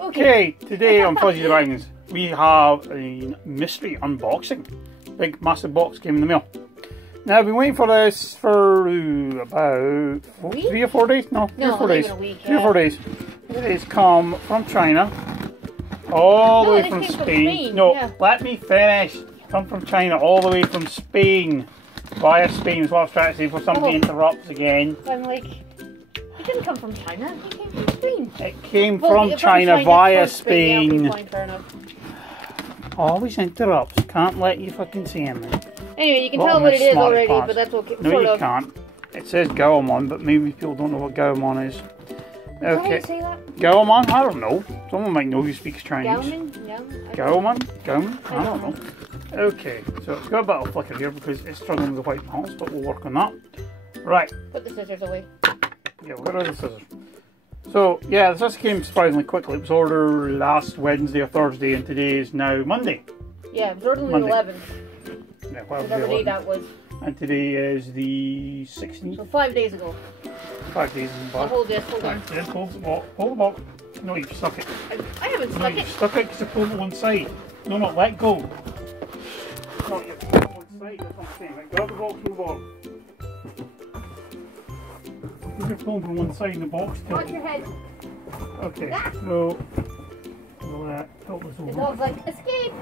Okay, today on Fuzzy Dragons we have a mystery unboxing. Big massive box came in the mail. Now I've been waiting for this for about 3 or 4 days? No, 3 or 4 days. 3 or 4 days. It's come from China, all the way from Spain. No, yeah. Let me finish. Come from China, all the way from Spain. Via Spain is what I was trying to say before somebody interrupts again. I'm like, it didn't come from China, it came from Spain. It came from China via Spain. Yeah, fair enough. Always interrupts, can't let you fucking see him. Anyway, you can tell what it is already, but that's okay. No, you can't. It says Gaomon, but maybe people don't know what Gaomon is. Okay. How do you say that? Gaomon? I don't know. Someone might know who speaks Chinese. Gaomon? Gaomon? Gaomon? I don't know. Okay, so it's got a bit of flicker here because it's struggling with the white balance, but we'll work on that. Right. Put the scissors away. Yeah, we'll get rid of the scissors. So, yeah, this came surprisingly quickly. It was ordered last Wednesday or Thursday, and today is now Monday. Yeah, it was ordered on the 11th. Yeah, whatever day that was. And today is the 16th. So 5 days ago. 5 days in the box. Hold this, hold on. Right, hold the box. Hold the box. No, you've stuck it. I haven't stuck it. You've stuck it because you pulled it one side. No, not let go. No, you've pulled it one side. That's what I'm saying. Right, grab the box from the bottom. You're pulling from one side in the box. Watch your head. Okay, so we'll tilt this over. The dog's like, escape!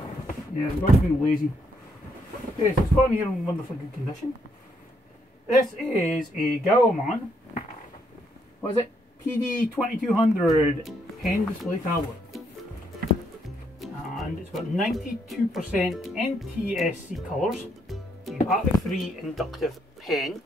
Yeah, the dog's being lazy. Okay, so it's got in here in wonderfully good condition. This is a Gaomon. What is it? PD2200 pen display tablet. And it's got 92% NTSC colours, a battery-free inductive pen.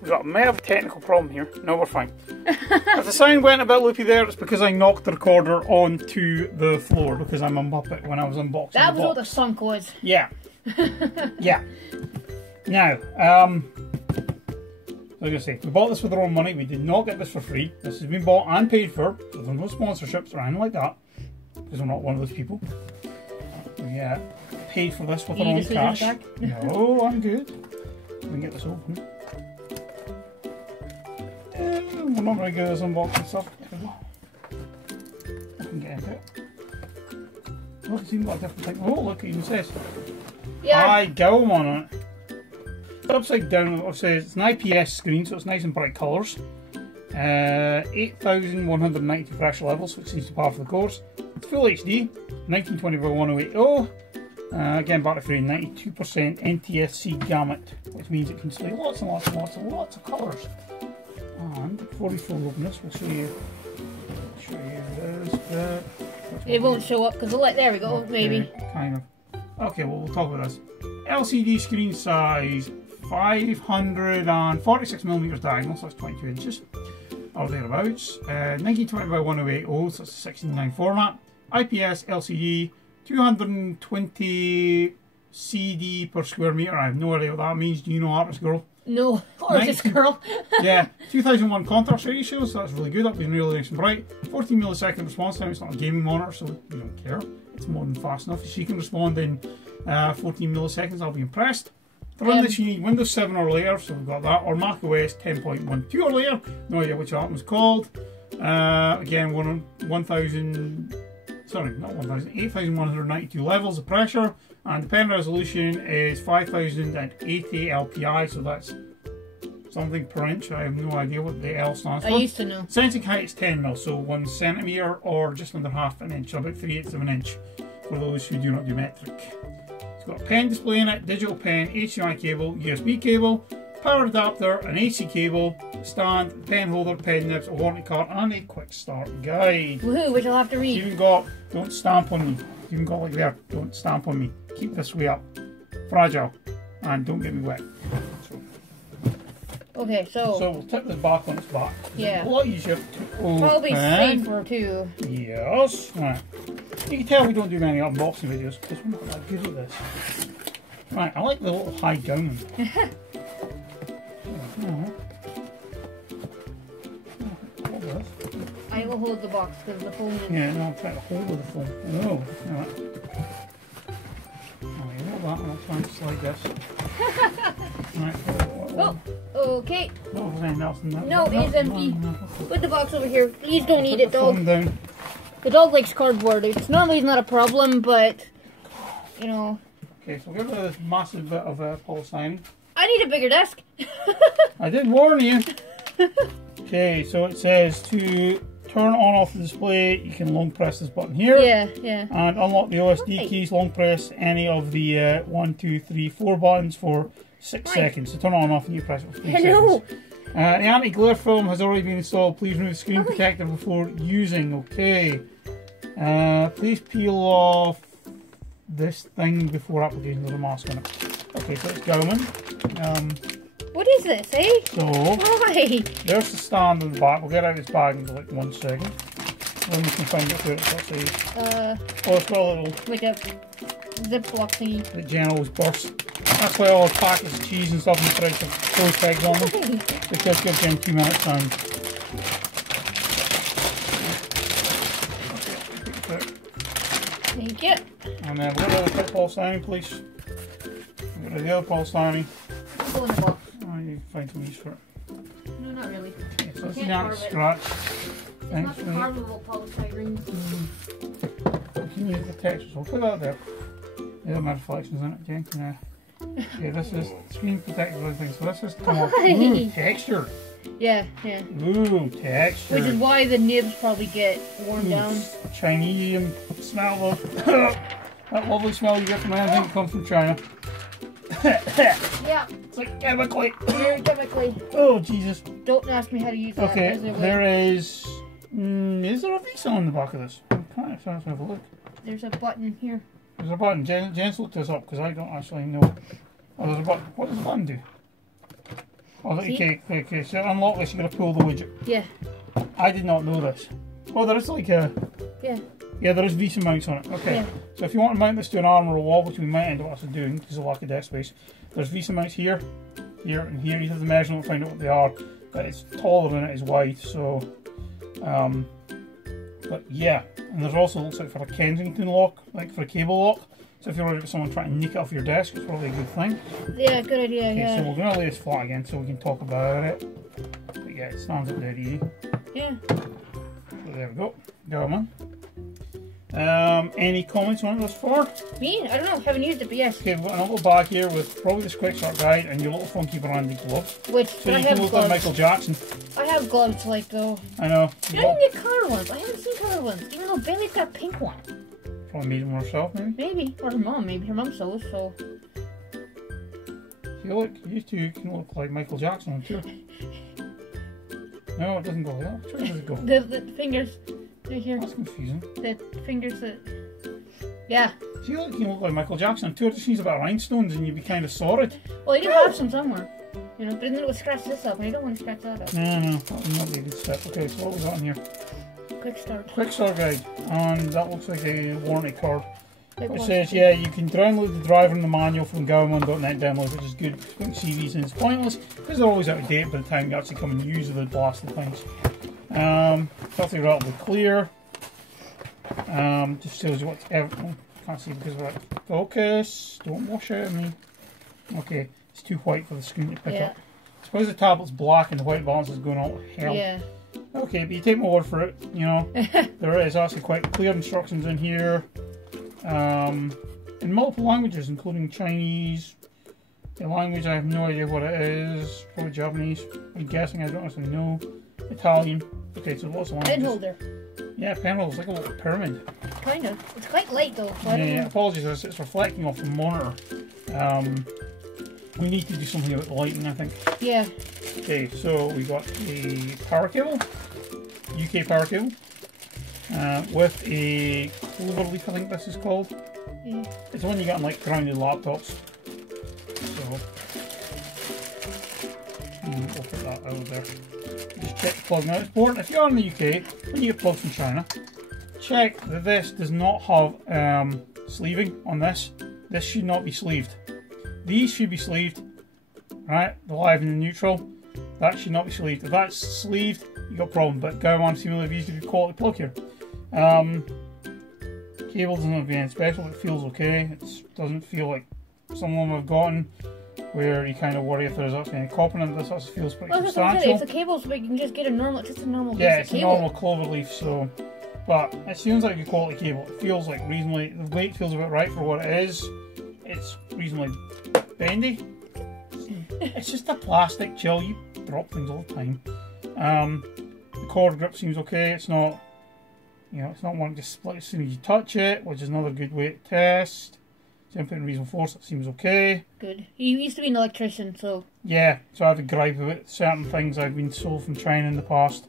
We've got a bit of a technical problem here. No, we're fine. If the sound went a bit loopy there, it's because I knocked the recorder onto the floor because I'm a muppet when I was unboxing. That was what the sunk was. Yeah. Yeah. Now, like I say, we bought this with our own money. We did not get this for free. This has been bought and paid for. So there's no sponsorships or anything like that. Because I'm not one of those people. We paid for this with our own cash. No, I'm good. We can get this open. We're not very good at this unboxing stuff. I can get into it. Look, it's even got a different thing. Oh, look, it even says I Gaomon on it. Upside down, it says it's an IPS screen, so it's nice and bright colours. 8190 refresh levels, which seems to par for the course. It's full HD, 1920 by 1080. Again, battery free, 92% NTSC gamut, which means it can display lots and lots and lots and lots of colours. And before we fully open this, we'll show you this bit. It won't show up because the light. There we go, okay, maybe. Kind of. Okay, well, we'll talk about this. LCD screen size 546 millimeters diagonal, so that's 22 inches or thereabouts. 1920 by 1080, so that's a 16:9 format. IPS LCD, 220 CD per square meter. I have no idea what that means. Do you know, artist girl? No, artist girl. Yeah, 2001 contrast ratio, so that's really good. Up being really nice and bright. 14 millisecond response time. It's not a gaming monitor, so you don't care. It's more than fast enough. If she can respond in 14 milliseconds, I'll be impressed. To run this, you need Windows 7 or later, so we've got that, or Mac OS 10.12 or later. No idea which that was called. Again, 8,192 levels of pressure, and the pen resolution is 5080 LPI, so that's something per inch. I have no idea what the L stands for. I used to know. Sensing height is 10 mil, so 1 centimeter or just under half an inch, so about 3/8 of an inch for those who do not do metric. It's got a pen display in it, digital pen, HDMI cable, USB cable, power adapter, an AC cable, stand, pen holder, pen nibs, a warranty card, and a quick start guide. Woohoo, which I'll have to read. Even got, don't stamp on me. Even got like there, don't stamp on me. Keep this way up. Fragile. And don't get me wet. Okay, so we'll tip the back on its back. Yeah. It's a lot easier to open. Probably safer too. Yes. Right. You can tell we don't do many unboxing videos because we're not that good at this. Right, I like the little high Gaomon. I will hold the box because the phone is... Yeah, no, I'm trying to hold with the phone. Oh, right. Oh that, and I'll try and slide this. Right. Oh, okay. Oh, there's anything else in that? No, it is empty. Put the box over here. Please don't eat it, dog. Down. The dog likes cardboard. It's normally not a problem, but you know. Okay, so we'll get rid of this massive bit of polystyrene. I need a bigger desk. I did warn you. Okay, so it says to turn on off the display, you can long press this button here. Yeah, yeah. And unlock the OSD keys, long press any of the 1, 2, 3, 4 buttons for 6 seconds. So turn on and off and you press it for 3 seconds. The anti-glare film has already been installed. Please remove the screen protector before using. Okay. Please peel off this thing before application of the mask on it. Okay, so it's Gaomon. What is this, eh? So, why? There's the stand in the back. We'll get out of this bag in like 1 second. Then we can find out where it's got oh, it's got a little... like a Ziploc thingy. The Jen always bursts. That's why all the packets of cheese and stuff in the fridge have close pegs on them. So just give Jen 2 minutes time. Thank you. And then we'll get rid of the polystyrene, please. We'll get rid of the other polystyrene. Go in the box. Oh, you can find some use for it. No, not really. Okay, so it's the anti-scratch. It's not the carvable polystyrene. You can use the textures. We'll put that there. There's my reflections in it, Jen. Yeah. Okay, this is screen protector and everything. So this is ooh, texture. Yeah, yeah. Ooh, texture. Which is why the nibs probably get worn down. Chinese smell of that lovely smell you get from anything that comes from China. Yeah. It's like chemically. Very chemically. Oh Jesus. Don't ask me how to use that. Okay, there is there a visa on the back of this? I'm kind of trying to have a look. There's a button here. There's a button. Jen's looked this up because I don't actually know. Oh, there's a button. What does the button do? Oh, okay, so to unlock this, you got to pull the widget. Yeah. I did not know this. Oh, there is like a... Yeah. Yeah, there is VESA mounts on it. Okay. Yeah. So if you want to mount this to an arm or a wall, which we might end up actually doing because of lack of desk space, there's VESA mounts here, here, and here. You have to measure them and find out what they are. But it's taller than it is wide, so... but yeah. And there's also, looks like for a Kensington lock, like for a cable lock. So if you're worried about someone trying to nick it off your desk, it's probably a good thing. Yeah, good idea, okay, yeah. So we're going to lay this flat again so we can talk about it. But yeah, it stands up there easy. Yeah. So there we go. Gaomon. Any comments on it thus far? Me? I don't know. Haven't used it, but yes. Okay, we've got another bag here with probably this quick start guide and your little funky brandy gloves. Which, so you can look like Michael Jackson. I have gloves like though. I know. You don't even get colour ones. I haven't seen colour ones. Even though Bailey's got a pink one. Probably made them herself, maybe? Maybe. Or her mom, maybe. Her mom sews, so. See, look, you two can look like Michael Jackson on tour. No, it doesn't go like that. Which way does it go? The fingers right here. That's confusing. The fingers that. Yeah. See, look, you can look like Michael Jackson on tour. Just needs about rhinestones and you'd be kind of sorted. Well, you do have some somewhere. You know, but then it would scratch this up, and I don't want to scratch that up. No, that would not be a good step. Okay, so what we got in here? Quick start. Quick start guide, and that looks like a warranty card. It says, yeah, you can download the driver and the manual from Gaomon.net download, which is good. Putting CVs in is pointless because they're always out of date by the time you actually come and use the blasted things. Something relatively clear. Just shows you what's everything. Can't see because of that. Focus. Don't wash out of me. Okay, it's too white for the screen to pick up. I suppose the tablet's black and the white balance is going all to hell. Yeah. Okay, but you take my word for it, you know. There is actually quite clear instructions in here. In multiple languages, including Chinese. A language I have no idea what it is. Probably Japanese. I'm guessing, I don't actually know. Italian. Okay, so lots of languages. Pen holder. Yeah, pen holder. It's like a little pyramid. Kind of. It's quite light though. So yeah, apologies, it's reflecting off the monitor. We need to do something about the lighting, I think. Yeah. Okay, so we got a power cable, UK power cable, with a clover leaf, I think this is called. Yeah. It's the one you get on like grounded laptops. So we'll put that out there. Just check the plug. Now it's important, if you're in the UK, when you get plugs from China, check that this does not have sleeving on this. This should not be sleeved. These should be sleeved, right? The live and the neutral. That should not be sleeved. If that's sleeved, you got a problem. But Gaomon seemingly have used a good quality plug here. Cable doesn't have to be anything special. It feels okay. It doesn't feel like Some of them I've gotten where you kind of worry if there's actually any copper in it. This actually feels pretty Well, that's what I'm saying. substantial. It's a cable, so we can just get a normal, just a normal Yeah, basic it's a cable. normal clover leaf, so. But it seems like a quality cable. It feels like reasonably, the weight feels about right for what it is. It's reasonably bendy. It's just a plastic chill. You drop things all the time. The cord grip seems okay. It's not, you know, it's not one to split as soon as you touch it, which is another good way to test. So I'm putting reasonable force. It seems okay. Good. You used to be an electrician, so. Yeah, so I have a gripe about certain things I've been sold from China in the past,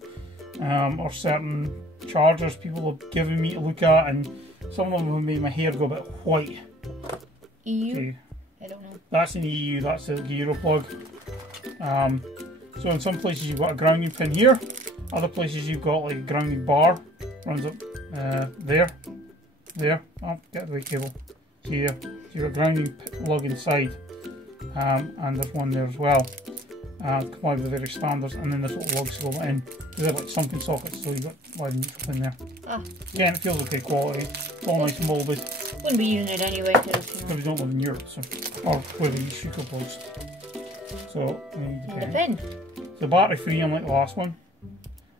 or certain chargers people have given me to look at, and some of them have made my hair go a bit white. EU? Okay. I don't know. That's an EU, that's the Euro plug. So in some places you've got a grounding pin here, other places you've got like a grounding bar, runs up there, oh, get the way cable. See there, so you've got a grounding plug inside, and there's one there as well. Comply with the various standards, and then there's little lugs go in. They're like sunken sockets, so you've got live neutral in there. Ah. Again, it feels okay quality, all nice and moulded. Wouldn't be using it anyway, because, Because we don't live in Europe, so, or where we use sugar plugs. So, we need the pen. So battery free, unlike the last one.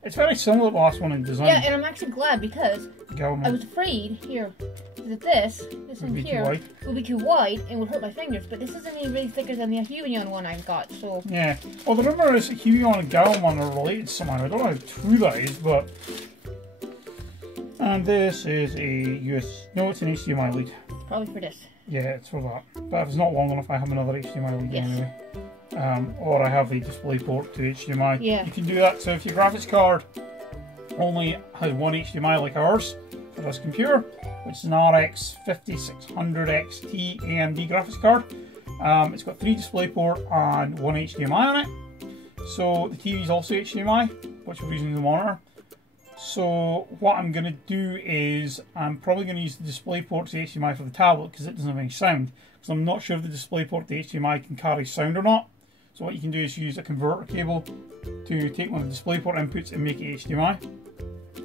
It's very similar to the last one in design. Yeah, and I'm actually glad because Gaomon. I was afraid here that this in here would be too wide and would hurt my fingers, but this isn't even really thicker than the Huion one I've got, so. Yeah. Well, the rumor is that Huion and Gaomon are related somehow. I don't know how true that is, but. And this is a no, it's an HDMI lead. Probably for this. Yeah, it's for that. But if it's not long enough, I have another HDMI lead anyway. Or I have the display port to HDMI. Yeah. You can do that. So if your graphics card only has one HDMI like ours for this computer, which is an RX 5600 XT AMD graphics card, it's got 3 display port and 1 HDMI on it. So the TV is also HDMI, which we're using the monitor. So what I'm going to do is I'm probably going to use the DisplayPort to HDMI for the tablet because it doesn't have any sound. Because I'm not sure if the DisplayPort to HDMI can carry sound or not. So what you can do is use a converter cable to take one of the DisplayPort inputs and make it HDMI.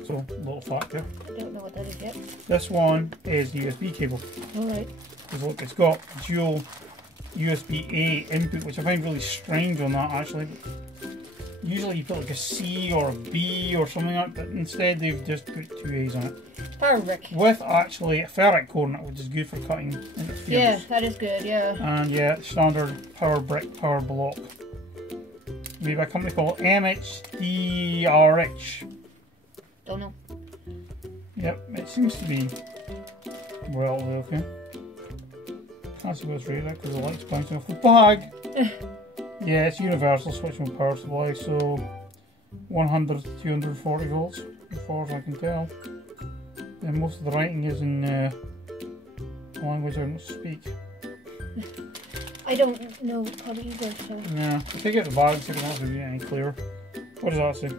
So a little fact there. I don't know what that is yet. This one is the USB cable. Alright. Because look, it's got dual USB-A input, which I find really strange on that actually. Usually you put like a C or a B or something like that, but instead they've just put 2 A's on it. Power brick. With actually a ferrite core in it, which is good for cutting interference. Yeah, that is good, yeah. And yeah, standard power brick, power block. Made by a company called MHDRH. Don't know. Yep, it seems to be well okay. Can't see what's rated because the light's bouncing off the bag. Yeah, it's universal switch mode power supply, so 100 to 240 volts, as far as I can tell. And most of the writing is in a language I don't speak. I don't know probably either, so. Yeah, I'll take out the bag and see if it wants to be any clearer. What does that say?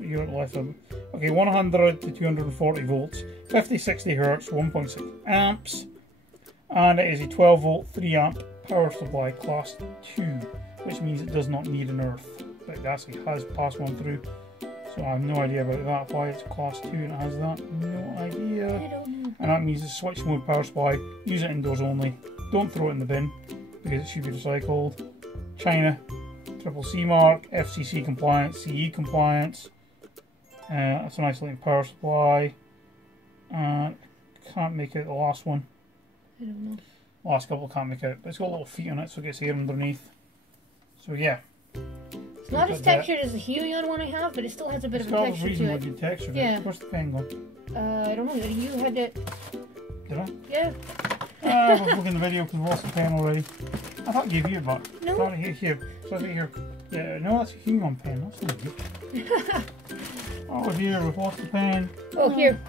You got left of it. Okay, 100 to 240 volts, 50-60 Hz, 1.6 amps, and it is a 12 volt, 3 amp power supply class 2, which means it does not need an earth, but it actually has passed one through, so I have no idea about that, why it's class 2 and it has that, no idea. I don't know. And that means it's switch mode power supply, use it indoors only, don't throw it in the bin, because it should be recycled. China, triple C mark, FCC compliance, CE compliance, that's an isolating power supply, and can't make out the last one. I don't know. Last couple can't make out, but it's got little feet on it so it gets air underneath. So yeah. It's not as textured as the Huion one I have, but it still has a bit of a texture to it. It's got a reasonably good texture. Yeah. Where's the pen gone? I don't know, you had it. Did I? Yeah. I was looking at the video because we lost the pen already. I thought I gave you a but. No. Got it here. So it's right here. Yeah, no, that's a Huion pen. That's not good. Oh, here, we've lost the pen. Oh, here.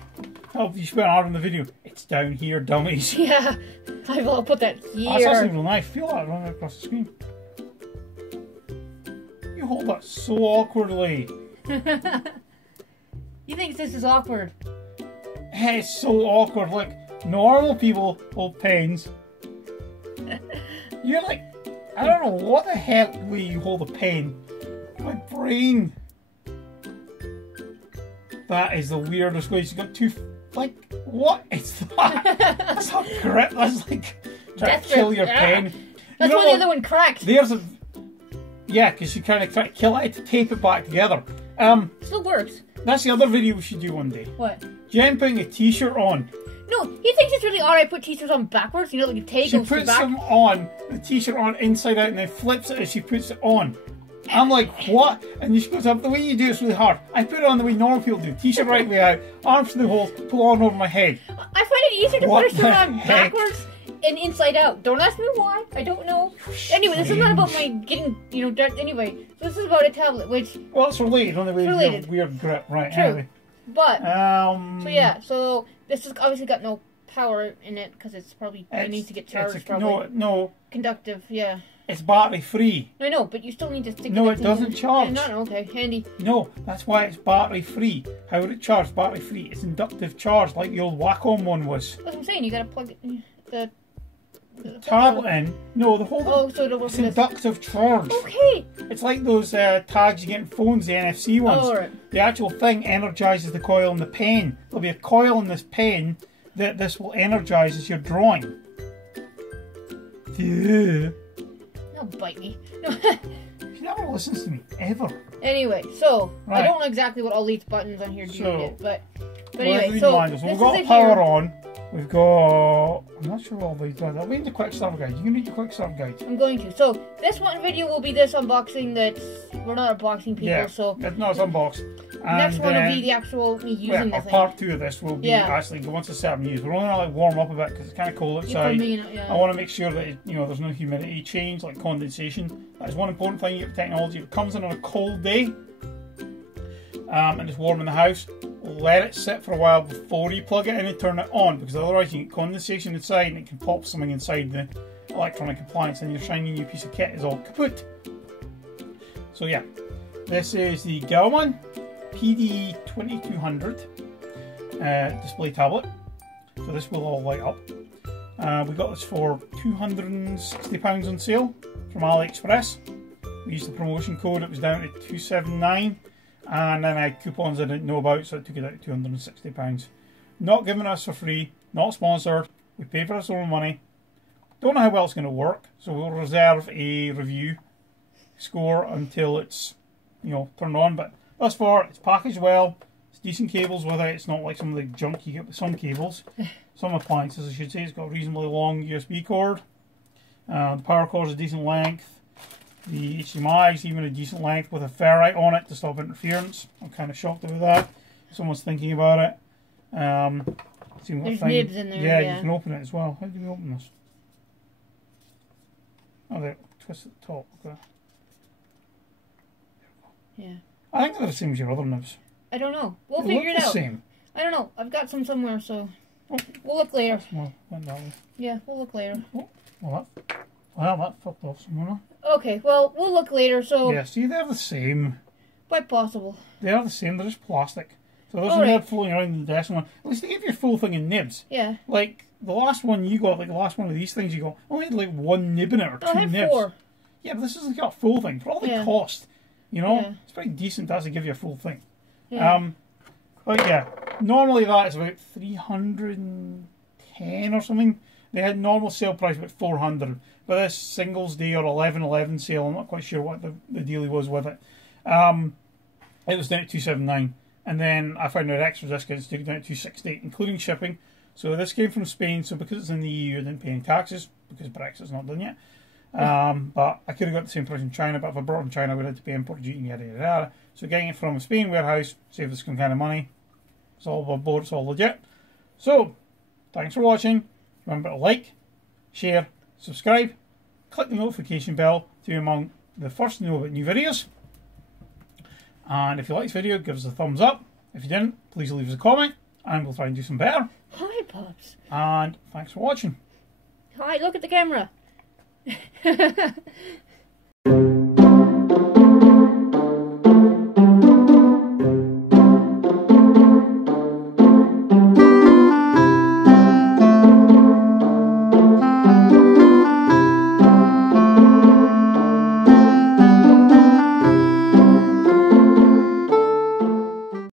Oh, you spent an hour in the video. It's down here, dummies. Yeah. I'll put that here. Oh, that's actually real nice. Feel that running across the screen. You hold that so awkwardly. You think this is awkward? Hey, it's so awkward. Look, normal people hold pens. You're like, I don't know what the heck way you hold a pen. My brain. That is the weirdest way. She's got two. Like, what is that? That's not grip. That's like try to kill your pen. That's why the other one cracked. Yeah, because you kind of try to kill it to tape it back together. Still works. That's the other video we should do one day. What? Jen putting a t-shirt on. No, he thinks it's really alright to put t-shirts on backwards, you know, like a tape She goes to the puts back. them on, the t-shirt on inside out, and then flips it as she puts it on. I'm like, what? And she goes up, the way you do it's really hard. I put it on the way normal people do. T-shirt right way out, arms to the holes, pull on over my head. I find it easier to put a shirt on backwards and inside out. Don't ask me why. I don't know. Anyway, this is not about my getting, you know, dirt. Anyway, so this is about a tablet, which... Well, it's related, on the way it's weird grip. Right, True. Anyway. But, so yeah, so this has obviously got no power in it, because it's probably, it needs to get charged, probably. No. Conductive, yeah. It's battery free. I know, but you still need to stick it. No, it doesn't charge. No, okay, handy. No, that's why it's battery free. How would it charge battery free? It's inductive charge, like the old Wacom one was. That's what I'm saying, you gotta plug it, the tablet in. No, the whole. Oh, so it'll work. It's inductive charge. Okay. It's like those tags you get in phones, the NFC ones. Oh, right. The actual thing energizes the coil in the pen. There'll be a coil in this pen that this will energize as you're drawing. Yeah. Don't bite me. She never listens to me, ever. Anyway, so, right. I don't know exactly what all these buttons on here do yet, but anyway, so we've got power on, we've got, I'm not sure what all these do. I'll read the quick start guide. You can read the quick start guide. I'm going to. So, this one video will be this unboxing we're not unboxing people, so. No, it's unboxed. Next one will be the actual me using the thing. Part 2 of this will be actually once it's set up and used. We're only going to like warm up a bit because it's kind of cold outside. I want to make sure that there's no humidity change, like condensation. That's one important thing with technology. If it comes in on a cold day and it's warm in the house, let it sit for a while before you plug it in and turn it on, because otherwise you get condensation inside and it can pop something inside the electronic appliance and your shiny new piece of kit is all kaput. So yeah, this is the Gaomon PD2200 display tablet. So this will all light up. We got this for £260 on sale from AliExpress. We used the promotion code, it was down to $279, and then I had coupons I didn't know about, so it took it out to £260. Not given us for free, not sponsored, we pay for our own money. Don't know how well it's going to work, so we'll reserve a review score until it's turned on, but thus far it's packaged well, it's decent cables with it, it's not like some of the junk you get with some cables, some appliances I should say. It's got a reasonably long USB cord, the power cord is a decent length, the HDMI is even a decent length with a ferrite on it to stop interference. I'm kind of shocked about that. Someone's thinking about it. There's nibs in there. Yeah, you can open it as well. How do we open this? Oh, there, twist at the top. Okay. Yeah. I think they're the same as your other nibs. I don't know. We'll figure it out. Same. I don't know. I've got some somewhere, so we'll look later. Yeah, we'll look later. Oh, well, that fucked off somewhere. Okay, well, we'll look later, so... Yeah, see, they're the same. Quite possible. They are the same, they're just plastic. So there's a nib floating around the desk one. At least they give you a full thing in nibs. Yeah. Like, the last one you got, like the last one of these things you got, only had like one nib in it, or two nibs. 4. Yeah, but this is like a full thing. For all the cost, it's pretty decent to actually give you a full thing. Yeah. But yeah, normally that is about 310 or something. They had normal sale price about 400, but this Singles Day or 11/11 sale, I'm not quite sure what the deal was with it. It was down at 279, and then I found out extra discounts took it down at 268, including shipping. So this came from Spain, so because it's in the EU, I didn't pay any taxes because Brexit's not done yet. But I could have got the same price in China, but if I brought it from China, I would have had to pay import duty and yada yada yada. So getting it from a Spain warehouse saved us some kind of money. It's all above board, it's all legit. So, thanks for watching. Remember to like, share, subscribe, click the notification bell to be among the first to know about new videos. And if you like this video, give us a thumbs up. If you didn't, please leave us a comment and we'll try and do some better. Hi, Pops. And thanks for watching. Hi, look at the camera.